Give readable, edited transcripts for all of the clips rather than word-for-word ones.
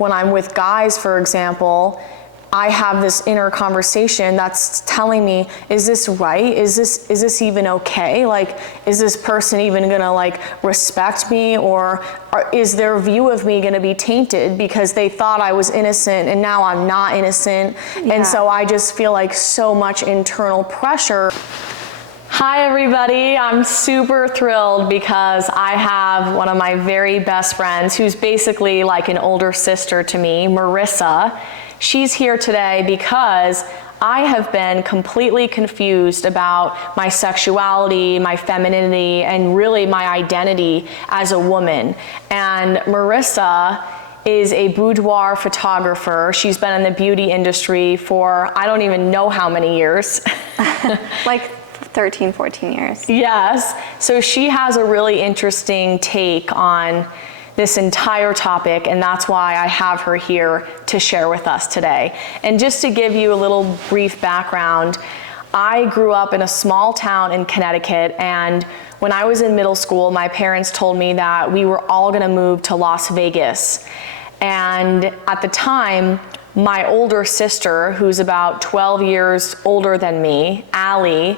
when I'm with guys, for example, I have this inner conversation that's telling me, is this right? Is this even okay? Like, is this person even gonna like respect me, or is their view of me gonna be tainted because they thought I was innocent and now I'm not innocent? Yeah. And so I just feel like so much internal pressure. Hi everybody, I'm super thrilled because I have one of my very best friends who's basically like an older sister to me, Marissa. She's here today because I have been completely confused about my sexuality, my femininity, and really my identity as a woman. And Marissa is a boudoir photographer. She's been in the beauty industry for I don't even know how many years. Like 13, 14 years. Yes. So she has a really interesting take on this entire topic, and that's why I have her here to share with us today. And just to give you a little brief background, I grew up in a small town in Connecticut, and when I was in middle school, my parents told me that we were all gonna move to Las Vegas. And at the time, my older sister, who's about 12 years older than me, Allie,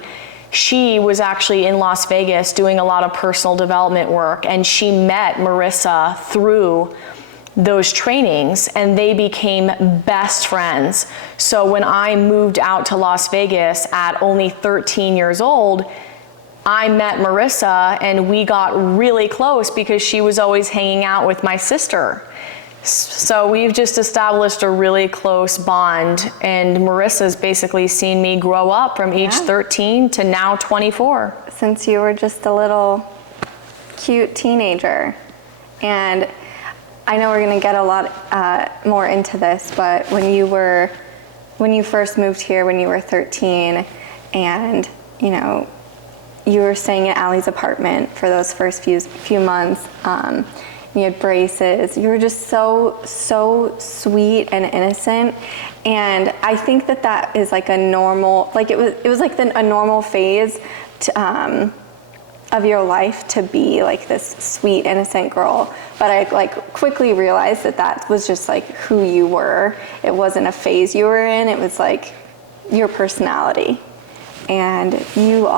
she was actually in Las Vegas doing a lot of personal development work, and she met Marissa through those trainings, and they became best friends. So when I moved out to Las Vegas at only 13 years old, I met Marissa and we got really close because she was always hanging out with my sister. So we've just established a really close bond, and Marissa's basically seen me grow up from age 13 to now 24. Since you were just a little cute teenager. And I know we're gonna get a lot more into this, but when you first moved here when you were 13, and you know, you were staying at Allie's apartment for those first few months, you had braces. You were just so sweet and innocent, and I think that is like a normal, like it was like a normal phase of your life to be like this sweet innocent girl. But I like quickly realized that was just like who you were. It wasn't a phase you were in. It was like your personality, and you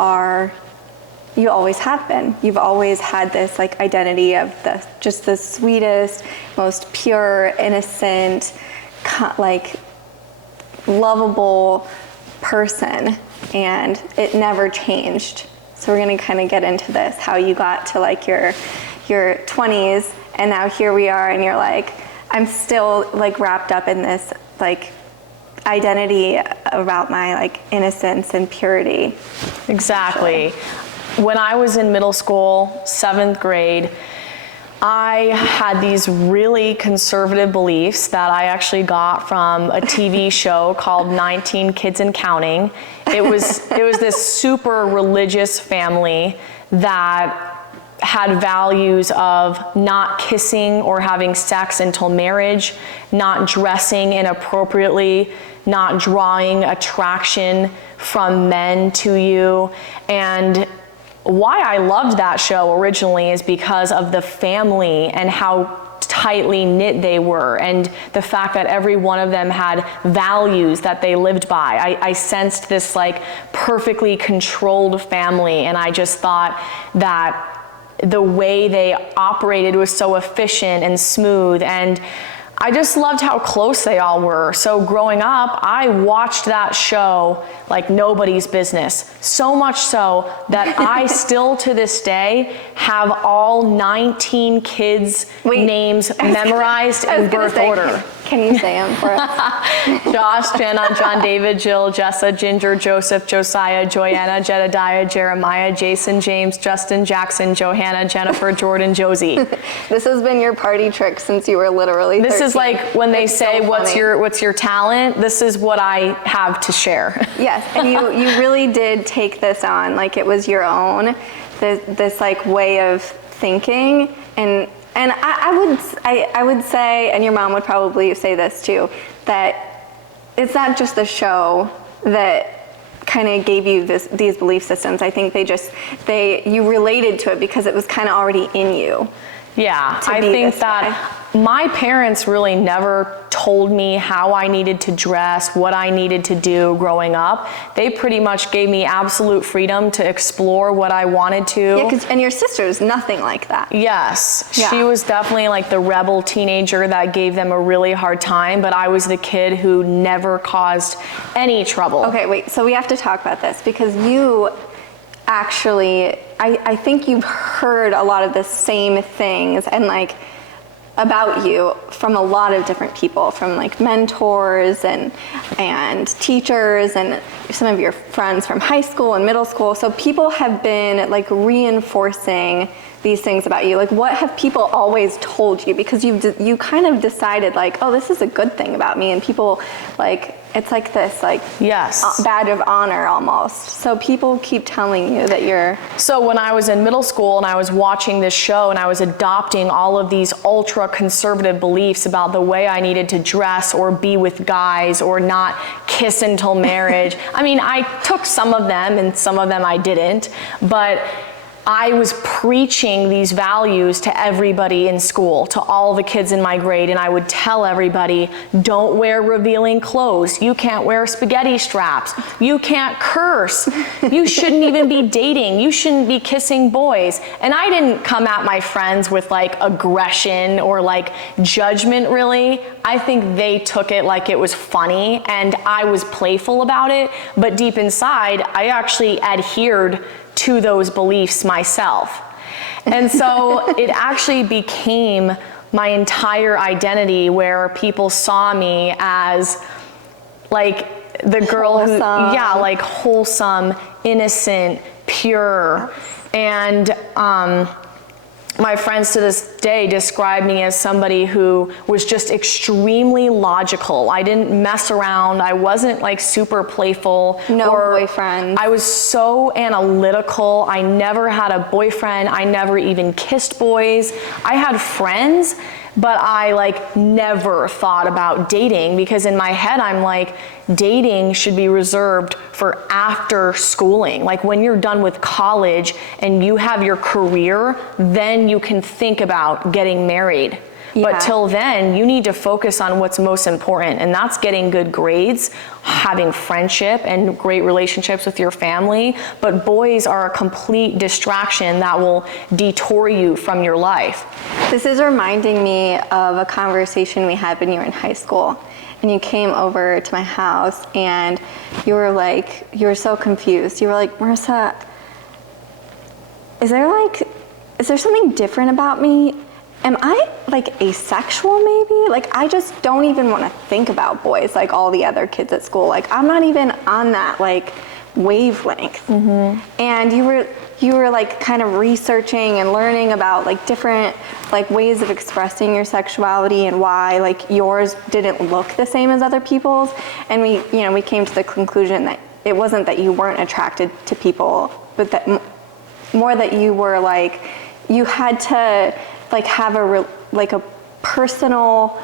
always have been. You've always had this like identity of just the sweetest, most pure, innocent, like lovable person, and it never changed. So we're gonna kind of get into this, how you got to like your 20s, and now here we are, and you're like, I'm still like wrapped up in this like identity about my like innocence and purity. Exactly. When I was in middle school, 7th grade, I had these really conservative beliefs that I actually got from a TV show called 19 Kids and Counting. It was this super religious family that had values of not kissing or having sex until marriage, not dressing inappropriately, not drawing attraction from men to you. And why I loved that show originally is because of the family and how tightly knit they were, and the fact that every one of them had values that they lived by. I sensed this like perfectly controlled family, and I just thought that the way they operated was so efficient and smooth, and I just loved how close they all were. So growing up, I watched that show like nobody's business. So much so that I still to this day have all 19 kids' names memorized in birth order. Can you say them for us? Josh, Jenna, John David, Jill, Jessa, Ginger, Joseph, Josiah, Joanna, Jedediah, Jeremiah, Jason, James, Justin, Jackson, Johanna, Jennifer, Jordan, Josie. This has been your party trick since you were literally 13. This is like when they say, so what's your talent? This is what I have to share. Yes, and you really did take this on, like it was your own, this like way of thinking, and I would say, and your mom would probably say this too, that it's not just the show that kind of gave you these belief systems. I think you related to it because it was kind of already in you. Yeah, I think that My parents really never told me how I needed to dress, what I needed to do growing up. They pretty much gave me absolute freedom to explore what I wanted to. Yeah, and your sister is nothing like that. Yes, Yeah. she was definitely like the rebel teenager that gave them a really hard time, but I was the kid who never caused any trouble. Okay, wait, so we have to talk about this because you actually, I think you've heard a lot of the same things and like about you from a lot of different people, from like mentors and teachers and some of your friends from high school and middle school. So people have been like reinforcing these things about you. Like, what have people always told you? Because you kind of decided like, oh, this is a good thing about me, and people like, it's like this like yes, badge of honor almost. So people keep telling you that you're. So when I was in middle school and I was watching this show and I was adopting all of these ultra conservative beliefs about the way I needed to dress or be with guys or not kiss until marriage. I mean, I took some of them and some of them I didn't, but I was preaching these values to everybody in school, to all the kids in my grade, and I would tell everybody, don't wear revealing clothes, you can't wear spaghetti straps, you can't curse, you shouldn't even be dating, you shouldn't be kissing boys. And I didn't come at my friends with like aggression or like judgment really. I think they took it like it was funny and I was playful about it, but deep inside, I actually adhered to those beliefs myself. And so it actually became my entire identity, where people saw me as like the girl who, yeah, like wholesome, innocent, pure. And my friends to this day describe me as somebody who was just extremely logical. I didn't mess around. I wasn't like super playful. No boyfriend. I was so analytical. I never had a boyfriend. I never even kissed boys. I had friends, but I like never thought about dating, because in my head I'm like, dating should be reserved for after schooling. Like when you're done with college and you have your career, then you can think about getting married. Yeah. But till then, you need to focus on what's most important, and that's getting good grades, having friendship and great relationships with your family. But boys are a complete distraction that will detour you from your life. This is reminding me of a conversation we had when you were in high school. And you came over to my house and you were so confused. You were like, Marissa, is there something different about me? Am I like asexual maybe? Like I just don't even want to think about boys like all the other kids at school. Like I'm not even on that like wavelength. Mm-hmm. And you were like kind of researching and learning about like different like ways of expressing your sexuality and why like yours didn't look the same as other people's. And we came to the conclusion that it wasn't that you weren't attracted to people, but that more that you were like, you had to like have a personal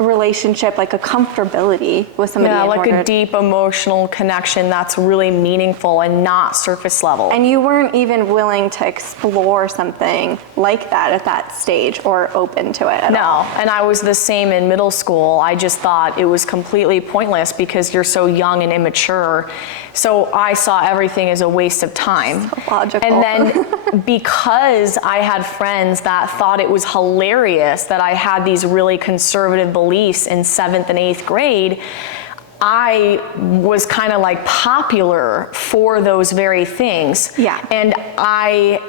relationship, like a comfortability with somebody. Yeah, like a deep emotional connection that's really meaningful and not surface level. And you weren't even willing to explore something like that at that stage or open to it at all. No, and I was the same in middle school. I just thought it was completely pointless because you're so young and immature. So I saw everything as a waste of time. So logical. And then because I had friends that thought it was hilarious that I had these really conservative beliefs in 7th and 8th grade, I was kind of like popular for those very things. Yeah. And I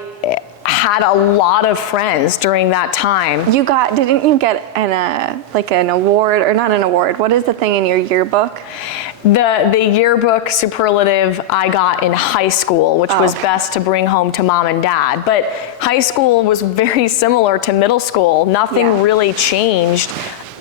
had a lot of friends during that time. Didn't you get an award, or not an award? What is the thing in your yearbook? The yearbook superlative I got in high school, which was best to bring home to mom and dad. But high school was very similar to middle school. Nothing really changed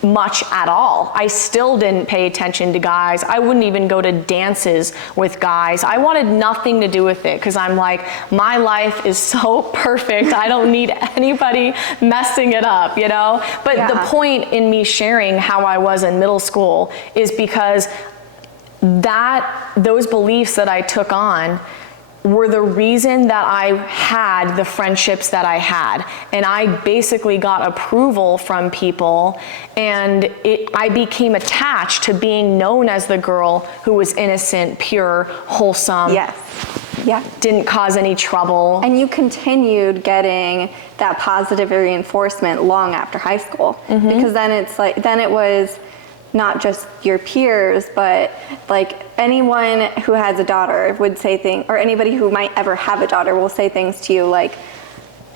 much at all. I still didn't pay attention to guys. I wouldn't even go to dances with guys. I wanted nothing to do with it because I'm like, my life is so perfect. I don't need anybody messing it up, you know? But the point in me sharing how I was in middle school is because those beliefs that I took on were the reason that I had the friendships that I had. And I basically got approval from people, and I became attached to being known as the girl who was innocent, pure, wholesome. Yes. Yeah. Didn't cause any trouble. And you continued getting that positive reinforcement long after high school. Because then it was not just your peers, but like anyone who has a daughter would say things, or anybody who might ever have a daughter will say things to you like,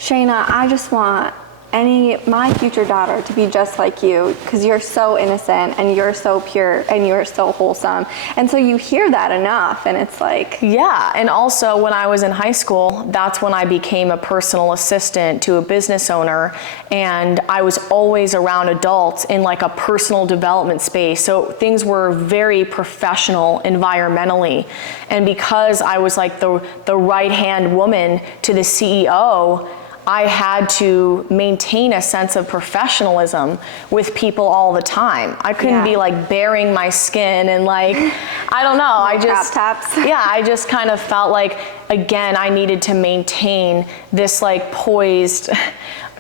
Shayna, I just want my future daughter to be just like you, because you're so innocent and you're so pure and you're so wholesome. And so you hear that enough, and it's like, yeah. And also when I was in high school, that's when I became a personal assistant to a business owner, and I was always around adults in like a personal development space. So things were very professional environmentally. And because I was like the right-hand woman to the CEO, I had to maintain a sense of professionalism with people all the time. I couldn't be like baring my skin and like, I don't know, I just, I just kind of felt like, again, I needed to maintain this like poised,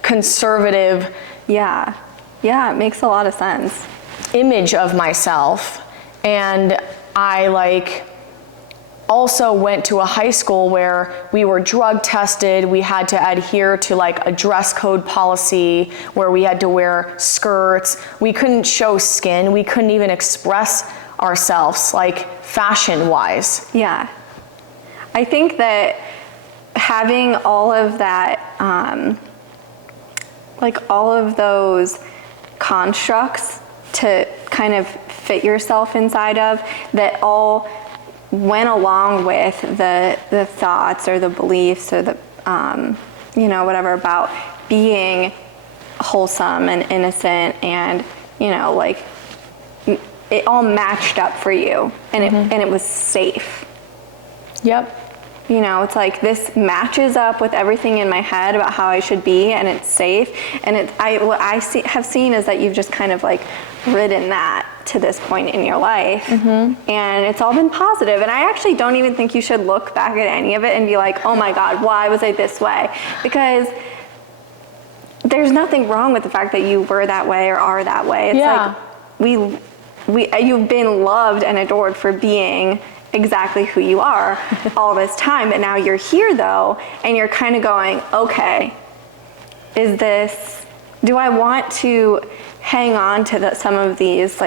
conservative. Yeah, it makes a lot of sense. Image of myself. And I like, also went to a high school where we were drug tested. We had to adhere to like a dress code policy where we had to wear skirts. We couldn't show skin. We couldn't even express ourselves like fashion wise. Yeah. I think that having all of that, like all of those constructs to kind of fit yourself inside of, that all went along with the thoughts or the beliefs or the whatever about being wholesome and innocent, and like it all matched up for you, and it was safe. Yep. It's like this matches up with everything in my head about how I should be, and it's safe. And what I have seen is that you've just kind of like ridden that to this point in your life, and it's all been positive. And I actually don't even think you should look back at any of it and be like, oh my God, why was I this way? Because there's nothing wrong with the fact that you were that way or are that way. It's like you've been loved and adored for being exactly who you are all this time, but now you're here though, and you're kind of going, okay, do I want to hang on to some of these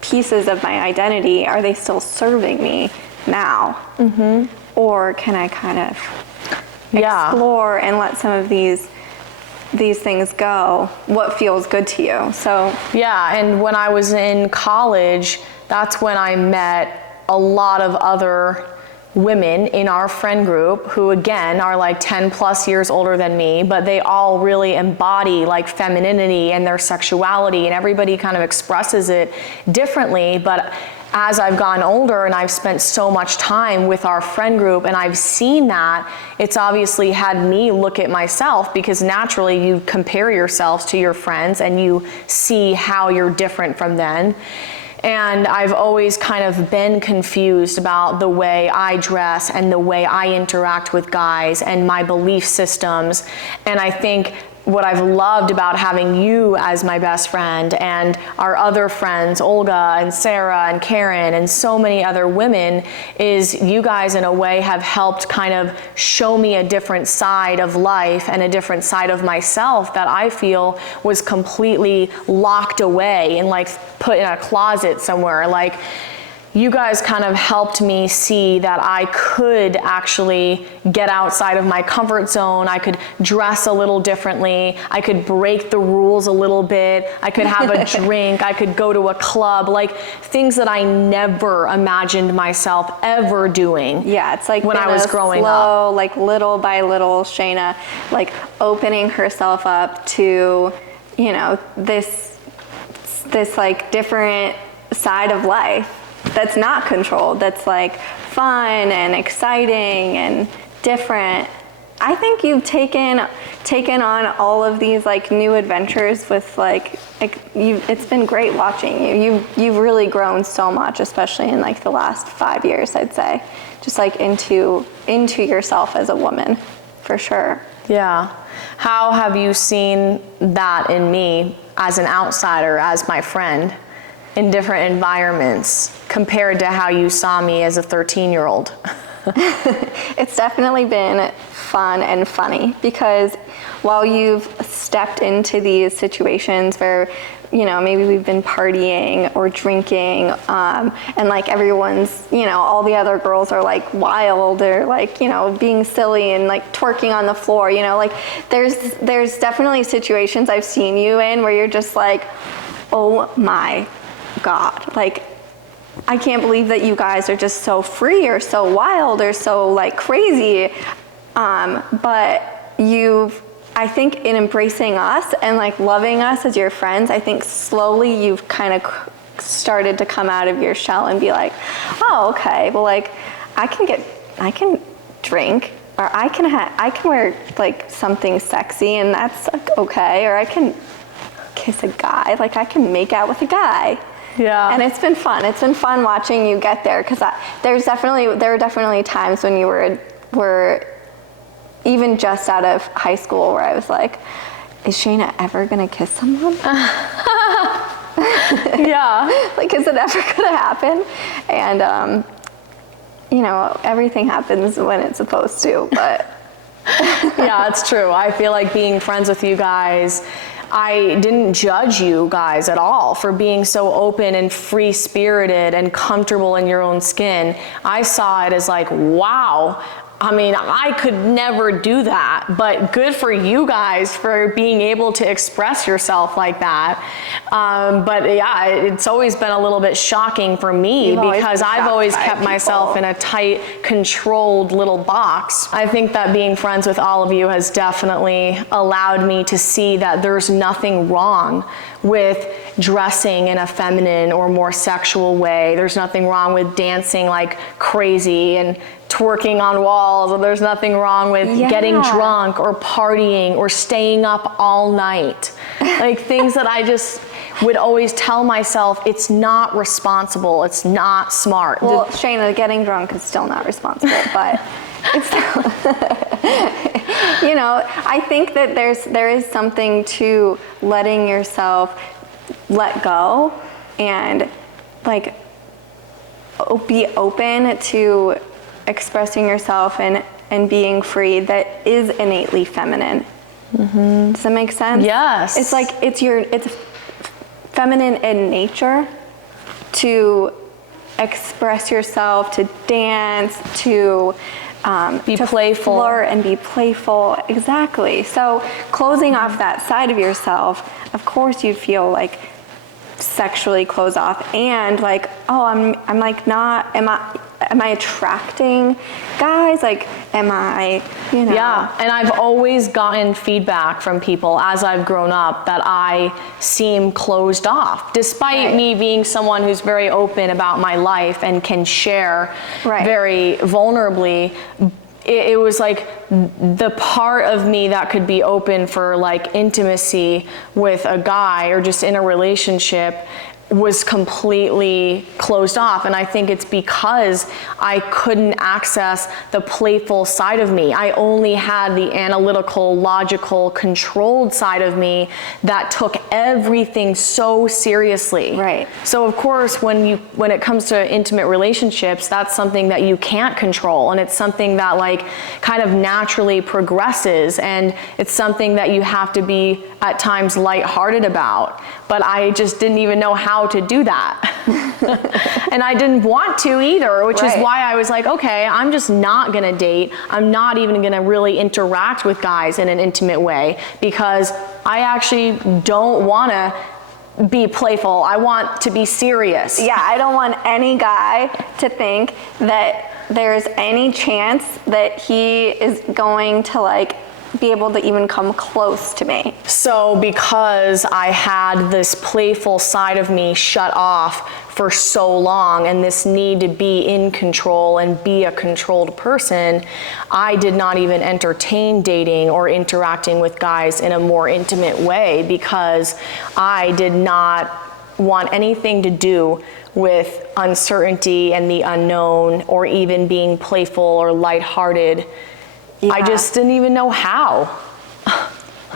pieces of my identity? Are they still serving me now? Or can I kind of explore and let some of these things go? What feels good to you? So yeah. And when I was in college, that's when I met a lot of other women in our friend group who again are like 10 plus years older than me, but they all really embody like femininity and their sexuality, and everybody kind of expresses it differently. But as I've gotten older and I've spent so much time with our friend group and I've seen that, it's obviously had me look at myself, because naturally you compare yourselves to your friends and you see how you're different from them. And I've always kind of been confused about the way I dress and the way I interact with guys and my belief systems. And I think what I've loved about having you as my best friend and our other friends, Olga and Sarah and Karen and so many other women, is you guys in a way have helped kind of show me a different side of life and a different side of myself that I feel was completely locked away and like put in a closet somewhere. Like, you guys kind of helped me see that I could actually get outside of my comfort zone. I could dress a little differently. I could break the rules a little bit. I could have a drink. I could go to a club, like things that I never imagined myself ever doing. Yeah, it's like when I was growing slow, up. Like little by little, Shayna, like opening herself up to, this like different side of life that's not controlled, that's like fun and exciting and different. I think you've taken on all of these like new adventures with it's been great watching you. You've really grown so much, especially in like the last 5 years, I'd say, just like into yourself as a woman, for sure. Yeah. How have you seen that in me as an outsider, as my friend, in different environments, compared to how you saw me as a 13-year-old? It's definitely been fun and funny, because while you've stepped into these situations where, you know, maybe we've been partying or drinking, and like everyone's, you know, all the other girls are like wild or like, you know, being silly and like twerking on the floor, you know, like there's definitely situations I've seen you in where you're just like, oh my God, like, I can't believe that you guys are just so free or so wild or so like crazy. But I think in embracing us and like loving us as your friends, I think slowly you've kind of started to come out of your shell and be like, oh, okay, well, like I can drink, or I can wear like something sexy and that's like, okay, or I can kiss a guy, like I can make out with a guy. Yeah. And it's been fun. It's been fun watching you get there, because there were definitely times when you were even just out of high school where I was like, is Shayna ever gonna kiss someone? Yeah. Like, is it ever gonna happen? And you know, everything happens when it's supposed to, but Yeah, it's true. I feel like being friends with you guys, I didn't judge you guys at all for being so open and free-spirited and comfortable in your own skin. I saw it as like, wow, I mean, I could never do that, but good for you guys for being able to express yourself like that. But yeah, it's always been a little bit shocking for me because I've always kept myself in a tight, controlled little box. I think that being friends with all of you has definitely allowed me to see that there's nothing wrong with dressing in a feminine or more sexual way. There's nothing wrong with dancing like crazy and twerking on walls, or there's nothing wrong with getting drunk or partying or staying up all night. Like things that I just would always tell myself, it's not responsible, it's not smart. Well, Shayna, getting drunk is still not responsible, but it's still, you know, I think that there is something to letting yourself let go and like be open to expressing yourself and being free that is innately feminine. Mm-hmm. Does that make sense? Yes. It's like it's feminine in nature to express yourself, to dance, to be playful, flirt and be playful. Exactly. So closing off that side of yourself, of course you'd feel like sexually closed off and like, oh, I'm like not, am I attracting guys? Like, am I, you know? Yeah, and I've always gotten feedback from people as I've grown up that I seem closed off, despite me being someone who's very open about my life and can share very vulnerably. It was like the part of me that could be open for like intimacy with a guy or just in a relationship was completely closed off. And I think it's because I couldn't access the playful side of me. I only had the analytical, logical, controlled side of me that took everything so seriously. Right. So of course, when it comes to intimate relationships, that's something that you can't control. And it's something that like kind of naturally progresses. And it's something that you have to be at times lighthearted about. But I just didn't even know how to do that. And I didn't want to either, which is why I was like, okay, I'm just not gonna date. I'm not even gonna really interact with guys in an intimate way because I actually don't wanna be playful. I want to be serious. Yeah, I don't want any guy to think that there's any chance that he is going to like be able to even come close to me? So because I had this playful side of me shut off for so long, and this need to be in control and be a controlled person, I did not even entertain dating or interacting with guys in a more intimate way, because I did not want anything to do with uncertainty and the unknown, or even being playful or lighthearted. Yeah. I just didn't even know how.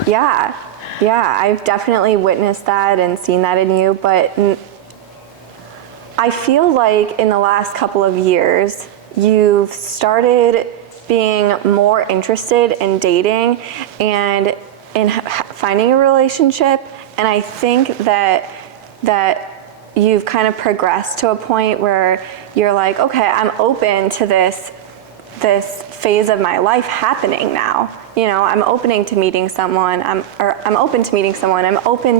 Yeah, I've definitely witnessed that and seen that in you, but I feel like in the last couple of years, you've started being more interested in dating and in finding a relationship, and I think that you've kind of progressed to a point where you're like, okay, I'm open to this phase of my life happening now. You know, I'm open to meeting someone. I'm open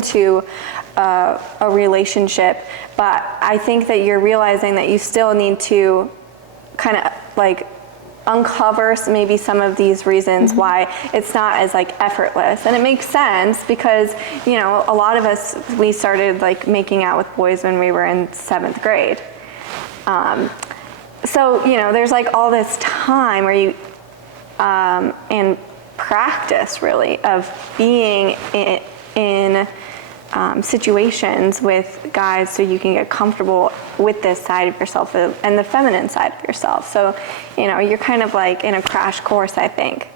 to a relationship. But I think that you're realizing that you still need to kind of like uncover maybe some of these reasons why it's not as like effortless. And it makes sense because, you know, a lot of us, we started like making out with boys when we were in 7th grade. So, you know, there's like all this time where you, and practice really of being in situations with guys so you can get comfortable with this side of yourself and the feminine side of yourself. So, you know, you're kind of like in a crash course, I think,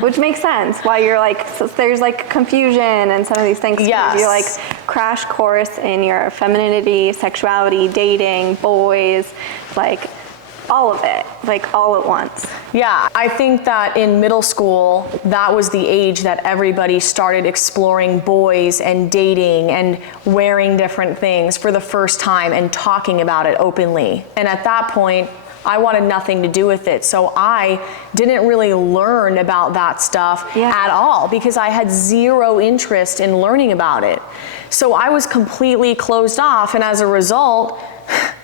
which makes sense why you're like, so there's like confusion and some of these things. Yes. You're like crash course in your femininity, sexuality, dating, boys, like all of it, like all at once. Yeah, I think that in middle school, that was the age that everybody started exploring boys and dating and wearing different things for the first time and talking about it openly. And at that point, I wanted nothing to do with it. So I didn't really learn about that stuff at all because I had zero interest in learning about it. So I was completely closed off, and as a result,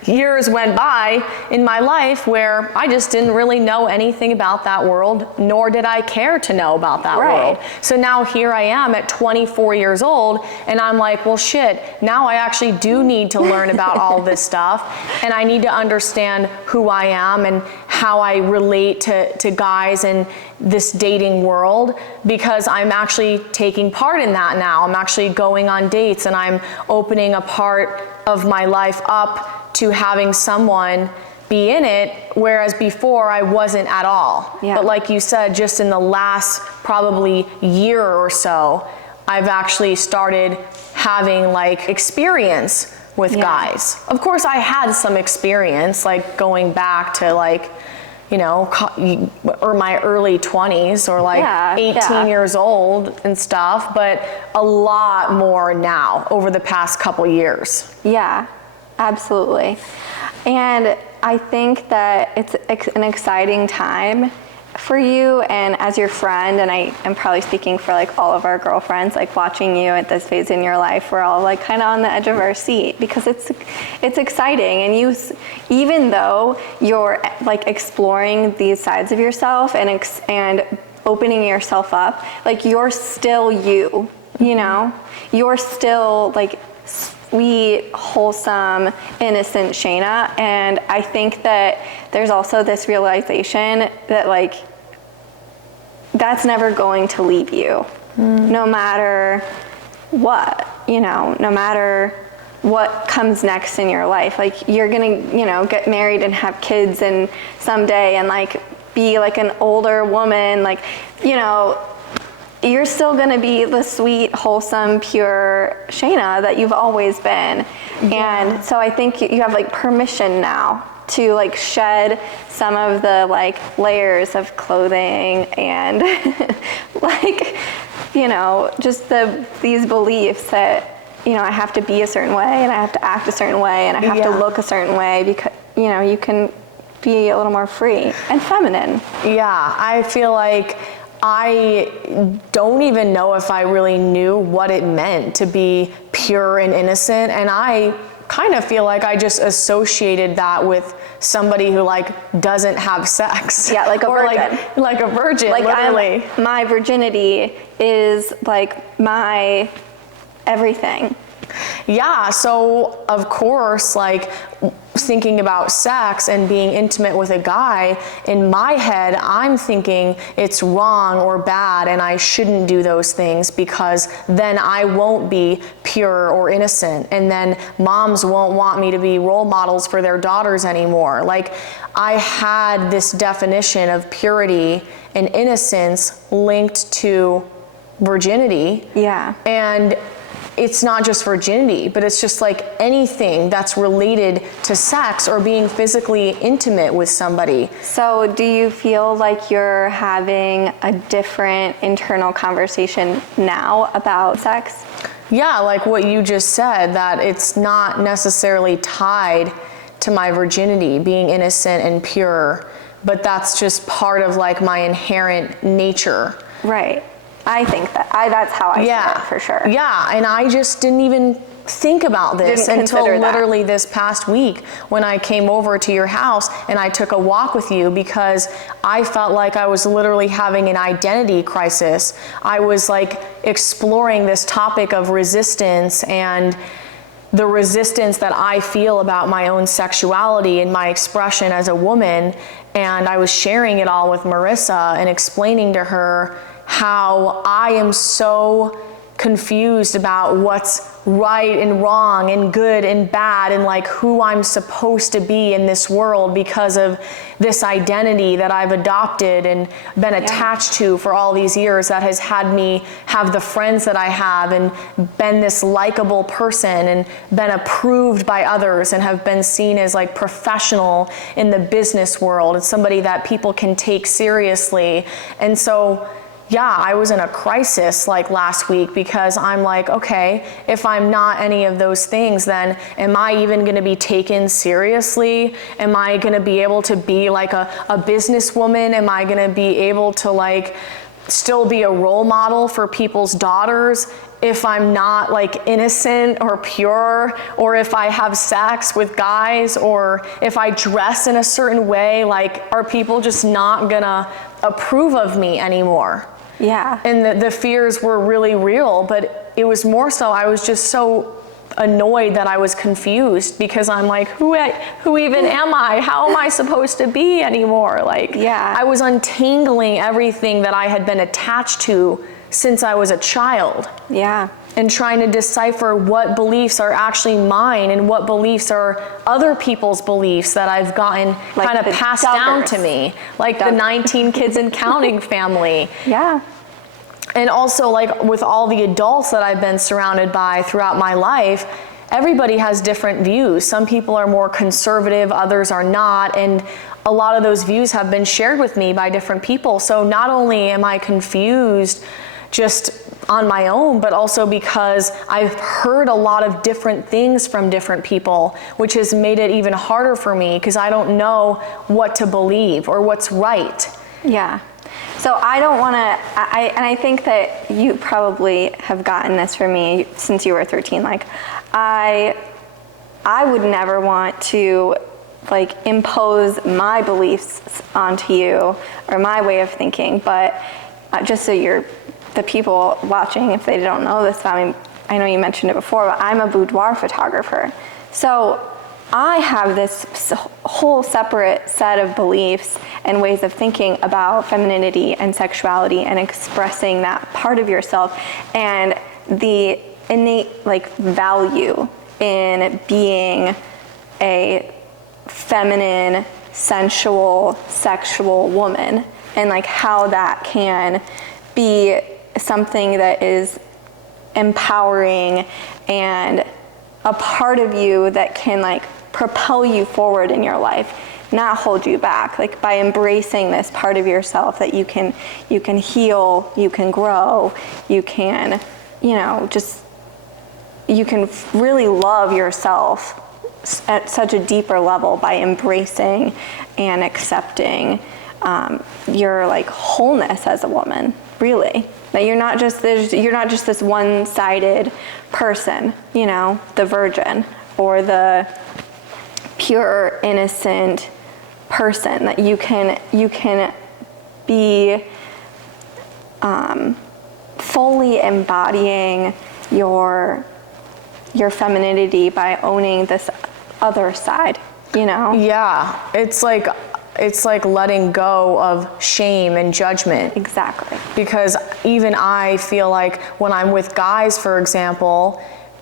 years went by in my life where I just didn't really know anything about that world, nor did I care to know about that world. So now here I am at 24 years old, and I'm like, well, shit, now I actually do need to learn about all this stuff, and I need to understand who I am and how I relate to guys in this dating world, because I'm actually taking part in that now. I'm actually going on dates, and I'm opening a part of my life up to having someone be in it, whereas before I wasn't at all. But like you said, just in the last probably year or so, I've actually started having like experience with guys. Of course, I had some experience, like going back to like, you know, or my early 20s or like 18 years old and stuff, but a lot more now over the past couple years. Yeah, absolutely. And I think that it's an exciting time for you, and as your friend, and I am probably speaking for like all of our girlfriends, like watching you at this phase in your life, we're all like kind of on the edge of our seat because it's exciting, and you, even though you're like exploring these sides of yourself and opening yourself up, like you're still you know, you're still like sweet, wholesome, innocent Shayna. And I think that there's also this realization that like that's never going to leave you, no matter what, you know, no matter what comes next in your life. Like you're gonna, you know, get married and have kids and someday and like be like an older woman, like, you know, you're still going to be the sweet, wholesome, pure Shayna that you've always been. And so I think you have like permission now to like shed some of the like layers of clothing and like, you know, just these beliefs that, you know, I have to be a certain way and I have to act a certain way and I have to look a certain way, because, you know, you can be a little more free and feminine. Yeah, I feel like I don't even know if I really knew what it meant to be pure and innocent, and I kind of feel like I just associated that with somebody who like doesn't have sex. Yeah, like a or virgin. Like a virgin, Like literally. my virginity is like my everything. Yeah, so of course, like thinking about sex and being intimate with a guy, in my head, I'm thinking it's wrong or bad and I shouldn't do those things because then I won't be pure or innocent. And then moms won't want me to be role models for their daughters anymore. Like I had this definition of purity and innocence linked to virginity. Yeah. And it's not just virginity, but it's just like anything that's related to sex or being physically intimate with somebody. So do you feel like you're having a different internal conversation now about sex? Yeah, like what you just said, that it's not necessarily tied to my virginity, being innocent and pure, but that's just part of like my inherent nature. Right. I think that's how I see it, for sure. Yeah, and I just didn't even think about this until literally this past week when I came over to your house and I took a walk with you because I felt like I was literally having an identity crisis. I was like exploring this topic of resistance and the resistance that I feel about my own sexuality and my expression as a woman. And I was sharing it all with Marissa and explaining to her how I am so confused about what's right and wrong and good and bad and like who I'm supposed to be in this world because of this identity that I've adopted and been attached to for all these years that has had me have the friends that I have and been this likable person and been approved by others and have been seen as like professional in the business world. It's somebody that people can take seriously. And so yeah, I was in a crisis like last week because I'm like, okay, if I'm not any of those things, then am I even gonna be taken seriously? Am I gonna be able to be like a businesswoman? Am I gonna be able to like still be a role model for people's daughters if I'm not like innocent or pure, or if I have sex with guys, or if I dress in a certain way? Like, are people just not gonna approve of me anymore? Yeah. And the fears were really real, but it was more so I was just so annoyed that I was confused because I'm like, who even am I? How am I supposed to be anymore? Like, I was untangling everything that I had been attached to since I was a child. Yeah. And trying to decipher what beliefs are actually mine and what beliefs are other people's beliefs that I've gotten like kind of passed down to me, like the 19 kids and counting family. Yeah. And also like with all the adults that I've been surrounded by throughout my life, everybody has different views. Some people are more conservative, others are not. And a lot of those views have been shared with me by different people. So not only am I confused just on my own, but also because I've heard a lot of different things from different people, which has made it even harder for me because I don't know what to believe or what's right. Yeah. So I don't want to, and I think that you probably have gotten this from me since you were 13. Like, I would never want to like impose my beliefs onto you or my way of thinking, but just so the people watching, if they don't know this about me, I know you mentioned it before, but I'm a boudoir photographer. So I have this whole separate set of beliefs and ways of thinking about femininity and sexuality and expressing that part of yourself and the innate like value in being a feminine, sensual, sexual woman, and like how that can be something that is empowering and a part of you that can like propel you forward in your life, not hold you back. Like by embracing this part of yourself that you can heal, you can grow, you can, you can really love yourself at such a deeper level by embracing and accepting your like wholeness as a woman, really. That you're not just this one-sided person, the virgin, for the pure, innocent person, that you can be fully embodying your femininity by owning this other side, you know? Yeah, it's like letting go of shame and judgment. Exactly. Because even I feel like when I'm with guys, for example,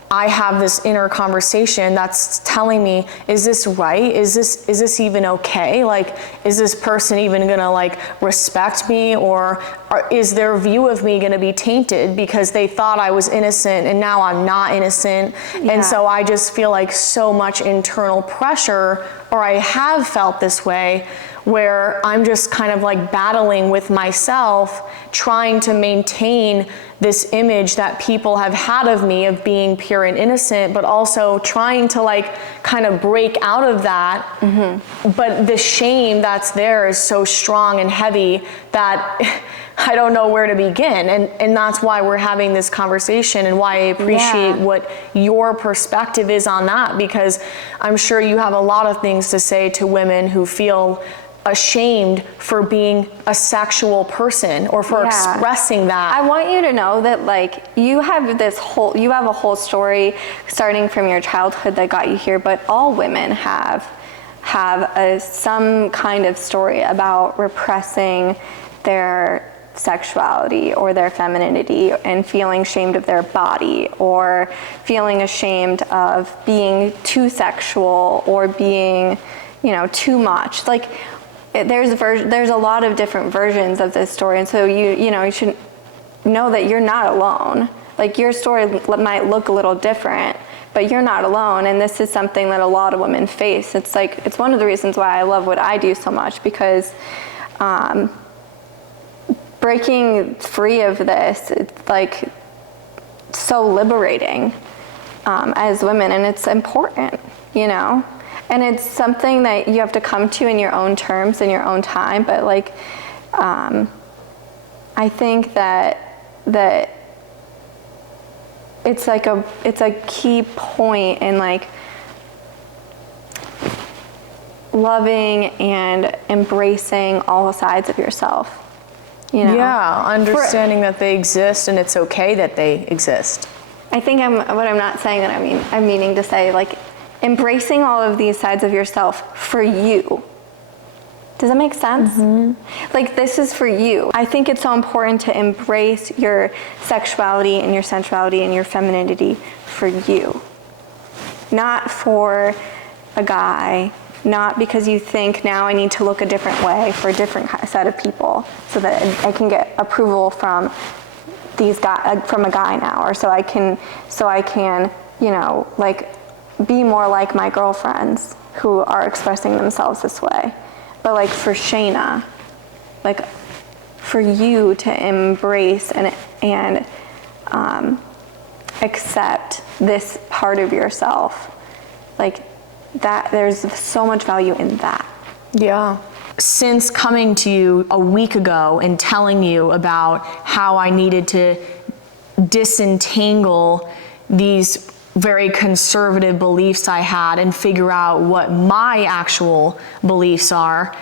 I have this inner conversation that's telling me, is this right? Is this even okay? Like, is this person even gonna like respect me, or is their view of me gonna be tainted because they thought I was innocent and now I'm not innocent? Yeah. And so I just feel like so much internal pressure, or I have felt this way, where I'm just kind of like battling with myself, trying to maintain this image that people have had of me of being pure and innocent, but also trying to like kind of break out of that. Mm-hmm. But the shame that's there is so strong and heavy that I don't know where to begin. And that's why we're having this conversation, and why I appreciate what your perspective is on that, because I'm sure you have a lot of things to say to women who feel ashamed for being a sexual person, or for expressing that. I want you to know that like you have a whole story starting from your childhood that got you here, but all women have some kind of story about repressing their sexuality or their femininity, and feeling ashamed of their body, or feeling ashamed of being too sexual, or being, you know, too much. Like, there's a lot of different versions of this story, and so you should know that you're not alone. Like, your story might look a little different, but you're not alone, and this is something that a lot of women face. It's like, it's one of the reasons why I love what I do so much, because breaking free of this, it's like so liberating as women, and it's important, you know? And it's something that you have to come to in your own terms, in your own time. But like, I think that it's a key point in like loving and embracing all sides of yourself. You know? Yeah, understanding that they exist, and it's okay that they exist. I think I'm meaning to say, like, embracing all of these sides of yourself for you. Does that make sense? Mm-hmm. Like, this is for you. I think it's so important to embrace your sexuality and your sensuality and your femininity for you. Not for a guy, not because you think now I need to look a different way for a different set of people so that I can get approval from from a guy now, or so I can, you know, like, be more like my girlfriends who are expressing themselves this way. But like, for Shayna, like, for you to embrace and accept this part of yourself, like, that, there's so much value in that. Yeah. Since coming to you a week ago and telling you about how I needed to disentangle these very conservative beliefs I had and figure out what my actual beliefs are,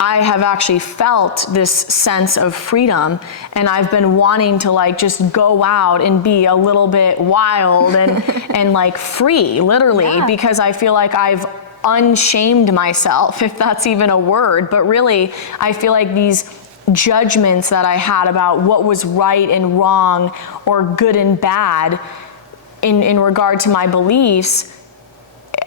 I have actually felt this sense of freedom, and I've been wanting to like just go out and be a little bit wild and like free, literally, because I feel like I've unshamed myself, if that's even a word. But really, I feel like these judgments that I had about what was right and wrong, or good and bad in regard to my beliefs,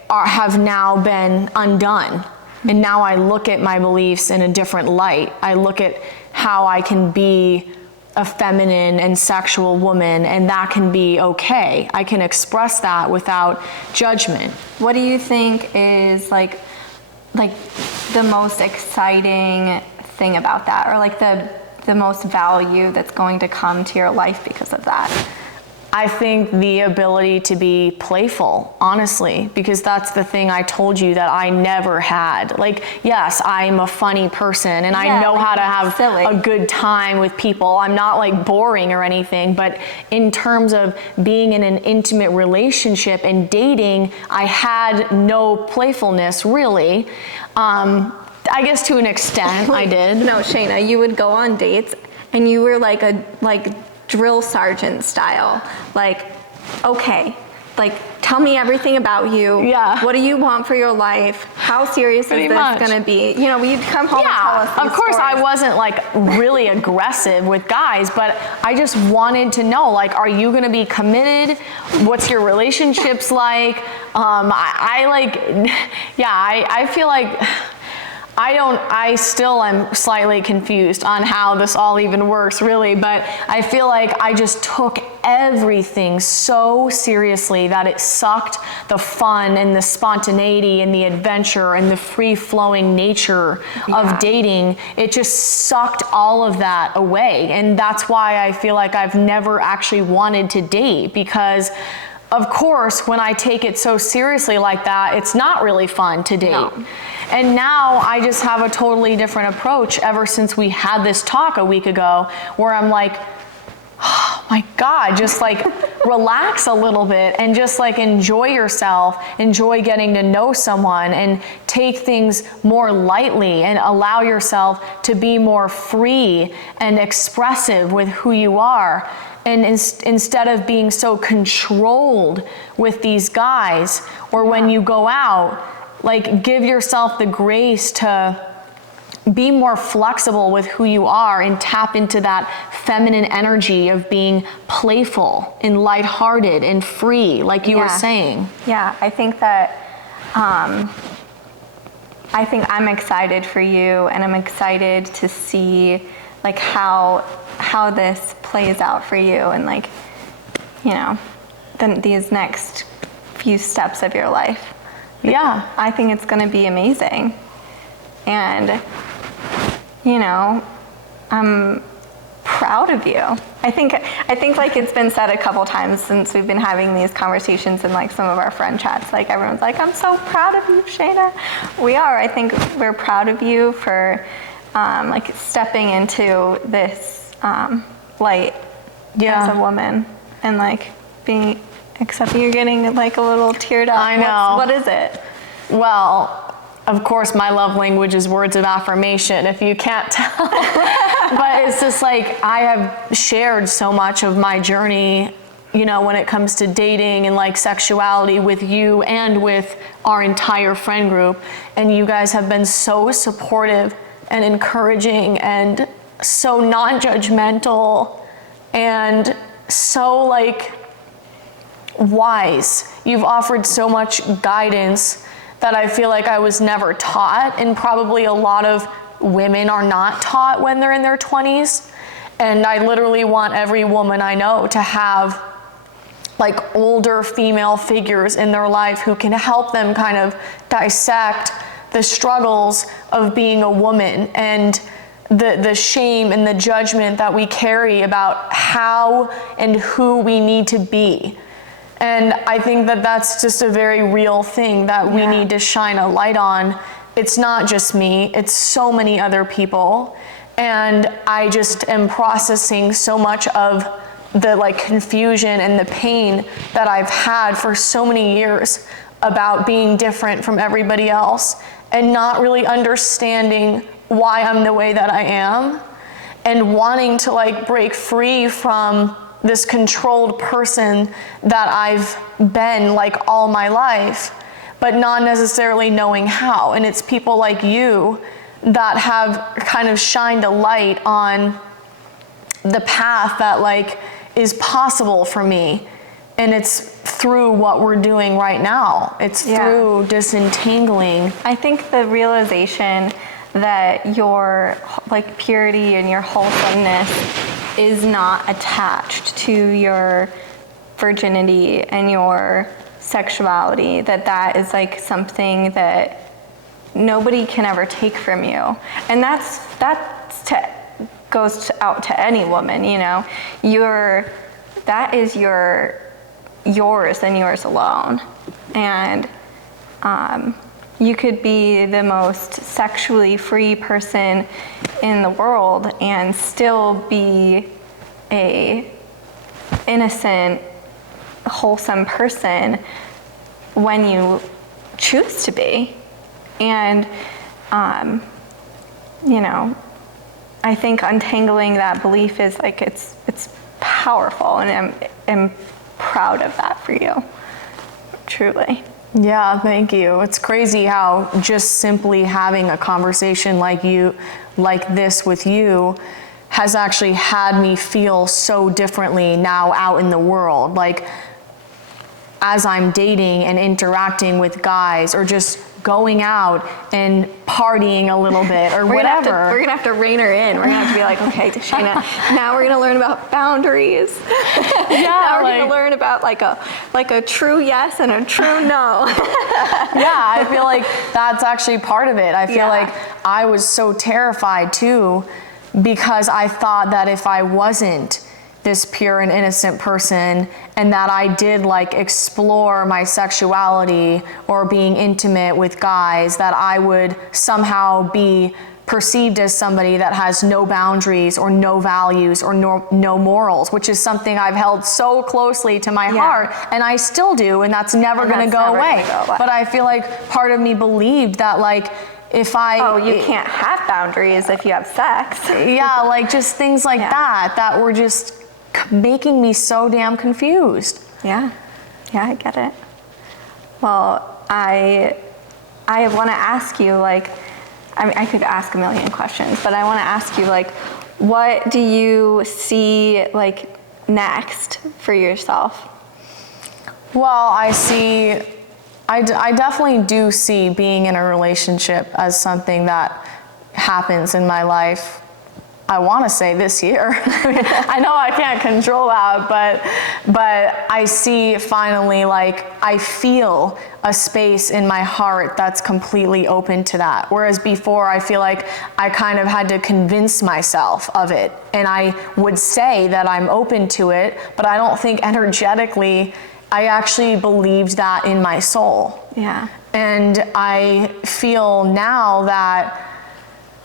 have now been undone. And now I look at my beliefs in a different light. I look at how I can be a feminine and sexual woman, and that can be okay. I can express that without judgment. What do you think is like the most exciting thing about that, or like the most value that's going to come to your life because of that? I think the ability to be playful, honestly, because that's the thing I told you that I never had. Like, yes, I'm a funny person and I know how to have a good time with people. I'm not like boring or anything, but in terms of being in an intimate relationship and dating, I had no playfulness really. I guess to an extent I did. No, Shayna, you would go on dates and you were like drill sergeant style. Like, okay, like tell me everything about you. Yeah. What do you want for your life? How serious is this gonna be? You know, you'd come home and tell us these of course stories. I wasn't like really aggressive with guys, but I just wanted to know, like, are you gonna be committed? What's your relationships like? I feel like I still am slightly confused on how this all even works, really, but I feel like I just took everything so seriously that it sucked the fun and the spontaneity and the adventure and the free-flowing nature of dating. It just sucked all of that away, and that's why I feel like I've never actually wanted to date, because of course, when I take it so seriously like that, it's not really fun to date. No. And now I just have a totally different approach ever since we had this talk a week ago, where I'm like, oh my God, just like relax a little bit and just like enjoy yourself, enjoy getting to know someone and take things more lightly and allow yourself to be more free and expressive with who you are. And instead of being so controlled with these guys, or when you go out, like give yourself the grace to be more flexible with who you are and tap into that feminine energy of being playful and lighthearted and free, like you were saying. Yeah, I think that, I think I'm excited for you, and I'm excited to see like how this plays out for you, and like, you know, then these next few steps of your life. Yeah. I think it's going to be amazing. And, you know, I'm proud of you. I think like it's been said a couple times since we've been having these conversations in like some of our friend chats, like everyone's like, I'm so proud of you, Shayna. We are. I think we're proud of you for like stepping into this light as a woman, and like being accepting. You're getting like a little teared up. I know. What is it? Well, of course my love language is words of affirmation, if you can't tell. But it's just like I have shared so much of my journey, you know, when it comes to dating and like sexuality with you and with our entire friend group, and you guys have been so supportive and encouraging and so non-judgmental and so like wise. You've offered so much guidance that I feel like I was never taught, and probably a lot of women are not taught when they're in their 20s. And I literally want every woman I know to have like older female figures in their life who can help them kind of dissect the struggles of being a woman and the shame and the judgment that we carry about how and who we need to be. And I think that that's just a very real thing that we need to shine a light on. It's not just me, it's so many other people. And I just am processing so much of the like confusion and the pain that I've had for so many years about being different from everybody else and not really understanding why I'm the way that I am, and wanting to like break free from this controlled person that I've been like all my life, but not necessarily knowing how. And it's people like you that have kind of shined a light on the path that like is possible for me. And it's through what we're doing right now. It's through disentangling. I think the realization that your like purity and your wholesomeness is not attached to your virginity and your sexuality, that is like something that nobody can ever take from you. And goes out to any woman, you know. that is yours and yours alone. And you could be the most sexually free person in the world and still be a innocent, wholesome person when you choose to be. And you know, I think untangling that belief is like, it's powerful, and I'm proud of that for you, truly. Yeah, thank you. It's crazy how just simply having a conversation like this with you has actually had me feel so differently now out in the world. Like, as I'm dating and interacting with guys, or just going out and partying a little bit, or whatever. We're gonna have to rein her in. We're gonna have to be like, okay, Shayna, now we're gonna learn about boundaries. Yeah, now we're gonna learn about like a true yes and a true no. Yeah, I feel like that's actually part of it. I feel like I was so terrified too, because I thought that if I wasn't this pure and innocent person, and that I did like explore my sexuality or being intimate with guys, that I would somehow be perceived as somebody that has no boundaries or no values or no morals, which is something I've held so closely to my heart, and I still do, and that's never gonna go away. But I feel like part of me believed that, like, if you can't have boundaries if you have sex. Yeah, like just things like that were just making me so damn confused. Yeah, I get it. Well, I want to ask you, like, I could ask a million questions, but I want to ask you, like, what do you see, like, next for yourself? Well, I definitely do see being in a relationship as something that happens in my life. I want to say this year. I know I can't control that, but I see finally, like, I feel a space in my heart that's completely open to that. Whereas before, I feel like I kind of had to convince myself of it. And I would say that I'm open to it, but I don't think energetically I actually believed that in my soul. Yeah. And I feel now that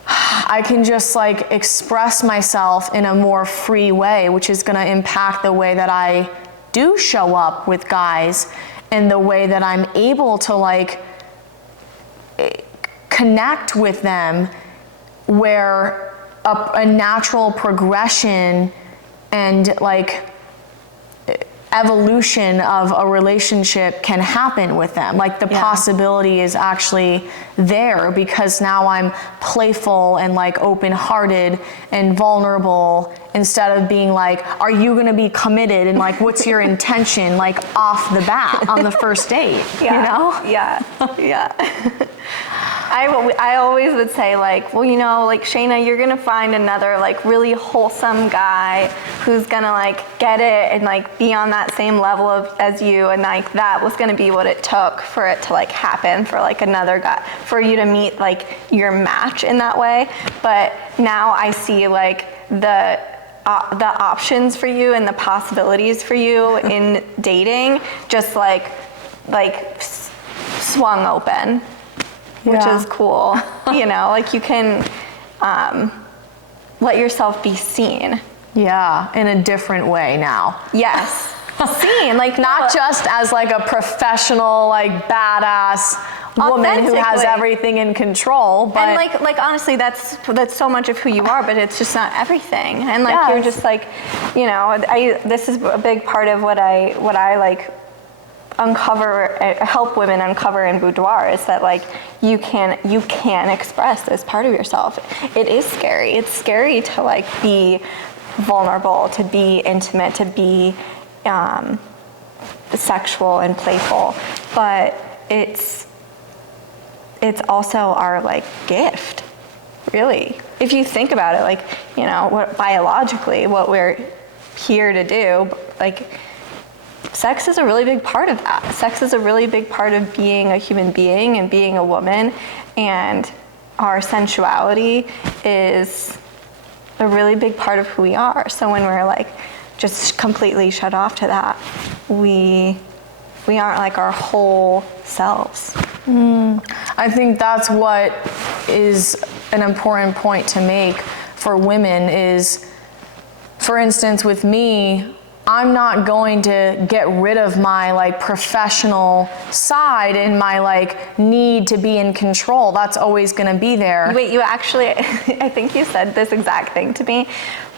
I can just like express myself in a more free way, which is going to impact the way that I do show up with guys, and the way that I'm able to like connect with them, where a natural progression and like evolution of a relationship can happen with them. Like the possibility is actually there, because now I'm playful and like open-hearted and vulnerable, instead of being like, are you gonna be committed, and like, what's your intention, like off the bat on the first date, you know? Yeah. I always would say, like, well, you know, like, Shayna, you're gonna find another like really wholesome guy who's gonna like get it and like be on that same level as you, and like that was gonna be what it took for it to like happen, for like another guy, for you to meet like your match in that way. But now I see like the options for you and the possibilities for you in dating just like swung open, which is cool. You know, like you can let yourself be seen. Yeah, in a different way now. Yes. Seen, like not just as like a professional, like badass woman who has everything in control, but and like honestly, that's so much of who you are, but it's just not everything. And like you're just like, you know, this is a big part of what I like help women uncover in boudoir, is that like you can express this part of yourself. It is scary. It's scary to like be vulnerable, to be intimate, to be sexual and playful, but it's also our like gift, really. If you think about it, like, you know, what biologically what we're here to do, like sex is a really big part of that. Sex is a really big part of being a human being and being a woman, and our sensuality is a really big part of who we are. So when we're like just completely shut off to that, we aren't like our whole selves. I think that's what is an important point to make for women is, for instance, with me, I'm not going to get rid of my like professional side and my like need to be in control. That's always going to be there. Wait, you actually, I think you said this exact thing to me.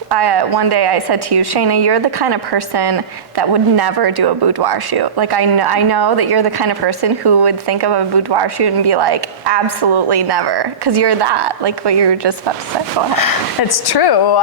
One day I said to you, Shayna, you're the kind of person that would never do a boudoir shoot. Like I know that you're the kind of person who would think of a boudoir shoot and be like, absolutely never, because you're that, like what you were just about to say. Go ahead. It's true.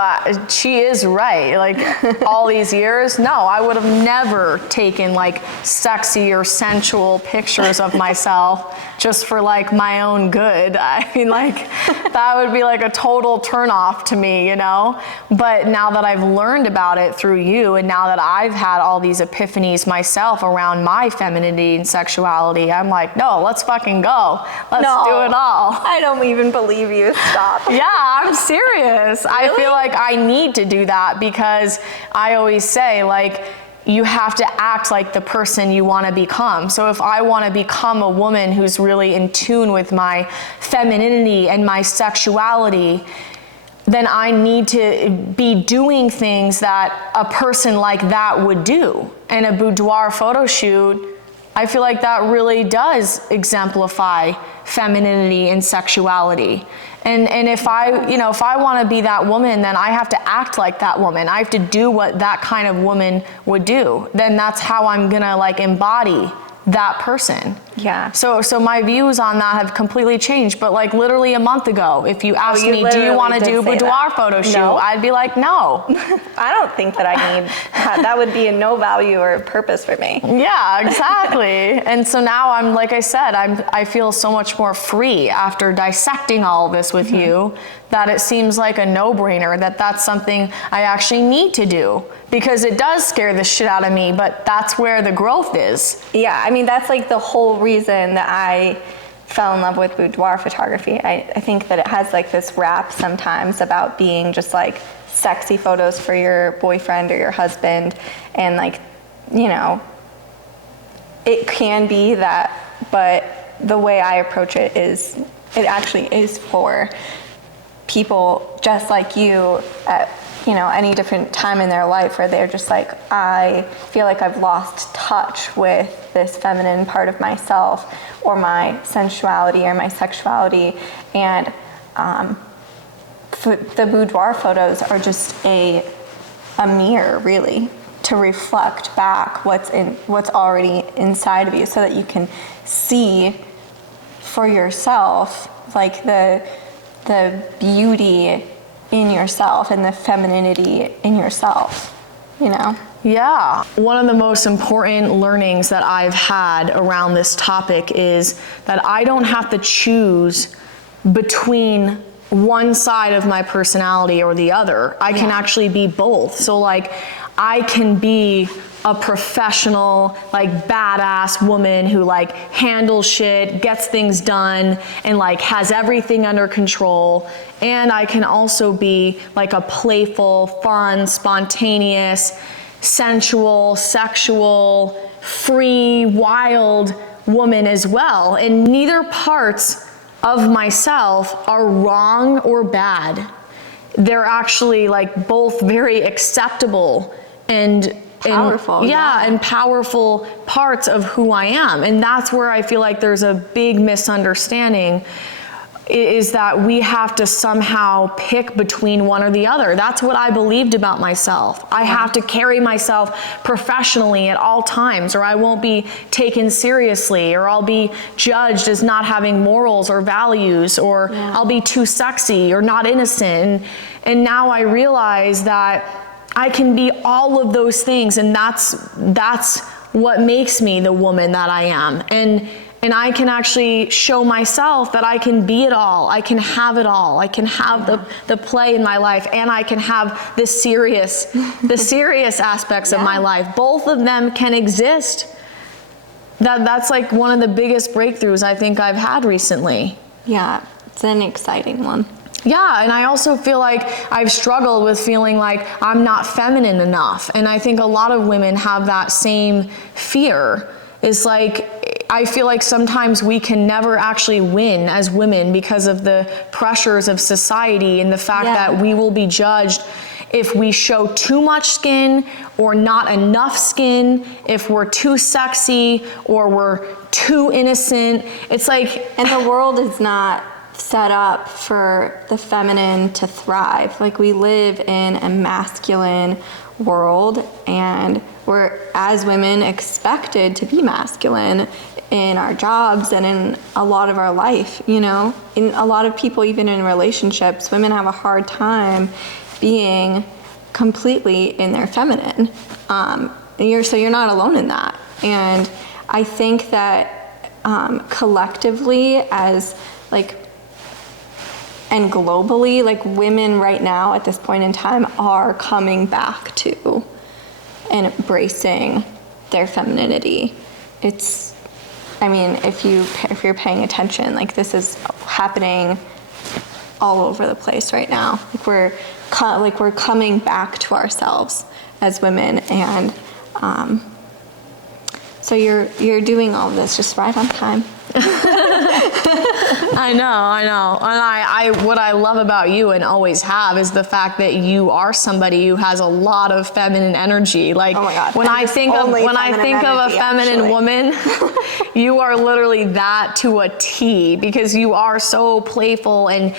She is right. Like all these years, no, I would have never taken like sexy or sensual pictures of myself just for like my own good. I mean, like that would be like a total turnoff to me, you know? But now that I've learned about it through you, and now that I've had all these epiphanies myself around my femininity and sexuality, I'm like, no, let's fucking go. Let's do it all. I don't even believe you. Stop. Yeah, I'm serious. Really? I feel like I need to do that because I always say, like, you have to act like the person you want to become. So if I want to become a woman who's really in tune with my femininity and my sexuality, then I need to be doing things that a person like that would do. And a boudoir photo shoot, I feel like that really does exemplify femininity and sexuality. And if I want to be that woman, then I have to act like that woman. I have to do what that kind of woman would do. Then that's how I'm gonna like embody that person. Yeah. So my views on that have completely changed. But like literally a month ago, if you asked me, do you want to do a boudoir photo shoot? No. I'd be like, no. I don't think that I need that would be a no value or purpose for me. Yeah, exactly. And so now I'm, like I said, I feel so much more free after dissecting all of this with you, that it seems like a no-brainer that that's something I actually need to do, because it does scare the shit out of me, but that's where the growth is. Yeah, I mean, that's like the whole reason that I fell in love with boudoir photography. I think that it has like this rap sometimes about being just like sexy photos for your boyfriend or your husband, and like, you know, it can be that, but the way I approach it is, it actually is for people just like you at, you know, any different time in their life where they're just like, I feel like I've lost touch with this feminine part of myself or my sensuality or my sexuality. And the boudoir photos are just a mirror, really, to reflect back what's already inside of you, so that you can see for yourself like the beauty in yourself and the femininity in yourself, you know? Yeah. One of the most important learnings that I've had around this topic is that I don't have to choose between one side of my personality or the other. I can actually be both. So like, I can be a professional, like badass woman who like handles shit, gets things done, and like has everything under control. And I can also be like a playful, fun, spontaneous, sensual, sexual, free, wild woman as well. And neither parts of myself are wrong or bad. They're actually like both very acceptable and powerful, and powerful parts of who I am. And that's where I feel like there's a big misunderstanding, is that we have to somehow pick between one or the other. That's what I believed about myself. I have to carry myself professionally at all times, or I won't be taken seriously, or I'll be judged as not having morals or values, or I'll be too sexy or not innocent. And now I realize that I can be all of those things, and that's what makes me the woman that I am. And I can actually show myself that I can be it all. I can have it all. I can have the play in my life, and I can have the serious aspects of my life. Both of them can exist. That's like one of the biggest breakthroughs I think I've had recently. Yeah, it's an exciting one. Yeah, and I also feel like I've struggled with feeling like I'm not feminine enough. And I think a lot of women have that same fear. It's like, I feel like sometimes we can never actually win as women because of the pressures of society and the fact that we will be judged if we show too much skin or not enough skin, if we're too sexy or we're too innocent. It's like... And the world is not set up for the feminine to thrive. Like, we live in a masculine world, and we're, as women, expected to be masculine in our jobs and in a lot of our life, you know? In a lot of people, even in relationships, women have a hard time being completely in their feminine. So you're not alone in that. And I think that collectively, as like, and globally, like, women right now at this point in time are coming back to and embracing their femininity. It's, I mean, if you're paying attention, like, this is happening all over the place right now. Like, we're coming back to ourselves as women, and so you're doing all of this just right on time. I know. And what I love about you and always have is the fact that you are somebody who has a lot of feminine energy. Like, oh my God, when I think of a feminine woman, you are literally that to a T, because you are so playful and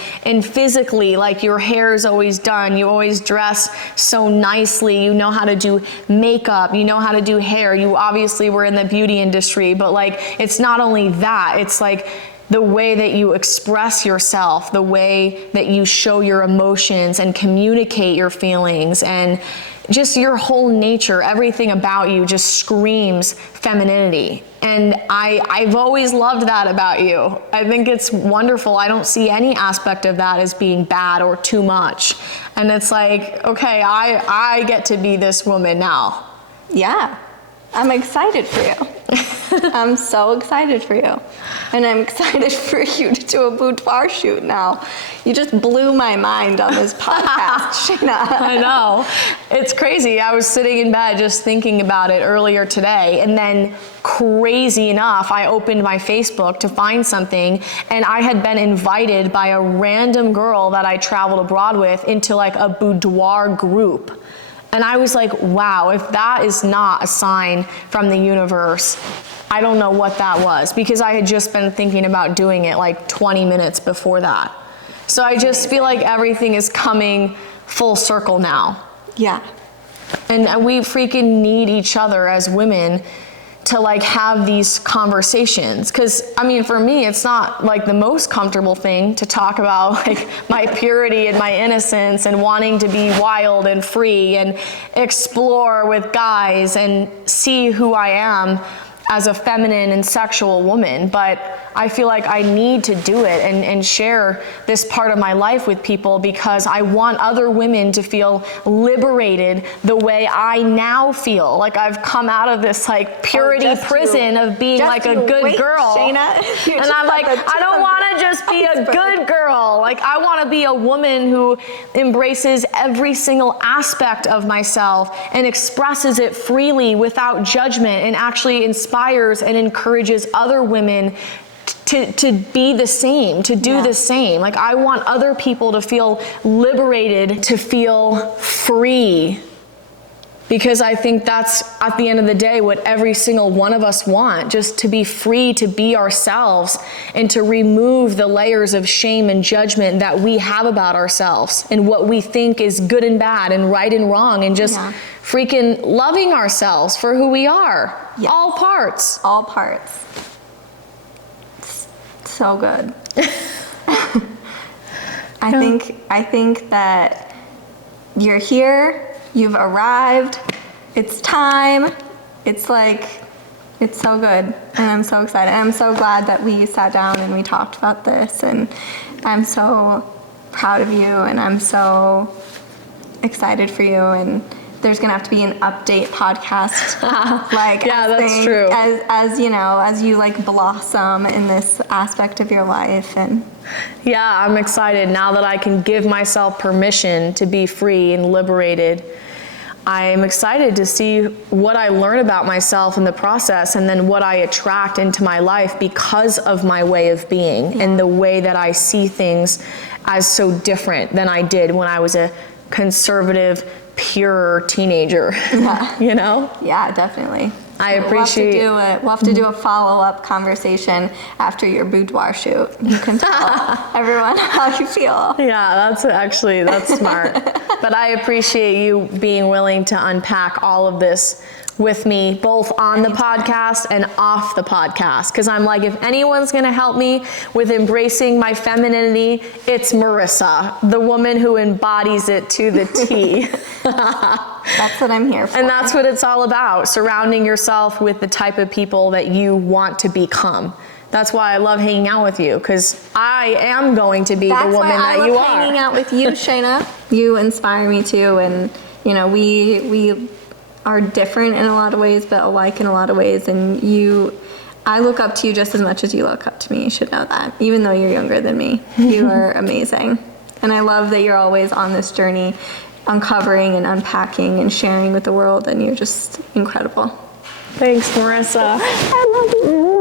physically, like, your hair is always done. You always dress so nicely. You know how to do makeup. You know how to do hair. You obviously were in the beauty industry, but like, it's not only that, it's like the way that you express yourself, the way that you show your emotions and communicate your feelings, and just your whole nature, everything about you just screams femininity. And I've always loved that about you. I think it's wonderful. I don't see any aspect of that as being bad or too much. And it's like, okay, I get to be this woman now. Yeah, I'm excited for you. I'm so excited for you. And I'm excited for you to do a boudoir shoot now. You just blew my mind on this podcast, Shayna. I know. It's crazy. I was sitting in bed just thinking about it earlier today, and then crazy enough, I opened my Facebook to find something, and I had been invited by a random girl that I traveled abroad with into like a boudoir group. And I was like, wow, if that is not a sign from the universe, I don't know what that was, because I had just been thinking about doing it like 20 minutes before that. So I just feel like everything is coming full circle now. Yeah. And we freaking need each other as women to like have these conversations. Cause I mean, for me, it's not like the most comfortable thing to talk about like my purity and my innocence and wanting to be wild and free and explore with guys and see who I am as a feminine and sexual woman. But I feel like I need to do it and share this part of my life with people, because I want other women to feel liberated the way I now feel. Like, I've come out of this like purity prison of being like a good girl. Shayna. And I'm like, I don't want to just be a good girl. Like, I want to be a woman who embraces every single aspect of myself and expresses it freely without judgment, and actually inspires and encourages other women to be the same, to do the same. Like, I want other people to feel liberated, to feel free, because I think that's, at the end of the day, what every single one of us want, just to be free to be ourselves and to remove the layers of shame and judgment that we have about ourselves and what we think is good and bad and right and wrong, and just freaking loving ourselves for who we are. Yes. All parts. All parts. So good. I think that you're here, you've arrived, it's time. It's like, it's so good, and I'm so excited. I'm so glad that we sat down and we talked about this, and I'm so proud of you, and I'm so excited for you, and there's gonna have to be an update podcast. Like, yeah, that's true. As you know, as you like blossom in this aspect of your life. And yeah, I'm excited now that I can give myself permission to be free and liberated. I'm excited to see what I learn about myself in the process, and then what I attract into my life because of my way of being and the way that I see things as so different than I did when I was a conservative, pure teenager. Yeah. You know? Yeah, definitely. I appreciate. We'll have to do a follow-up conversation after your boudoir shoot. You can tell everyone how you feel. Yeah, that's smart. But I appreciate you being willing to unpack all of this with me, both on the podcast and off the podcast. Because I'm like, if anyone's going to help me with embracing my femininity, it's Marissa, the woman who embodies it to the T. That's what I'm here for. And that's what it's all about, surrounding yourself with the type of people that you want to become. That's why I love hanging out with you, because I am going to be the woman that you are. That's why I love hanging out with you, Shayna. You inspire me too, and you know, we are different in a lot of ways, but alike in a lot of ways. And I look up to you just as much as you look up to me. You should know that, even though you're younger than me. You are amazing. And I love that you're always on this journey, uncovering and unpacking and sharing with the world, and you're just incredible. Thanks, Marissa. I love you.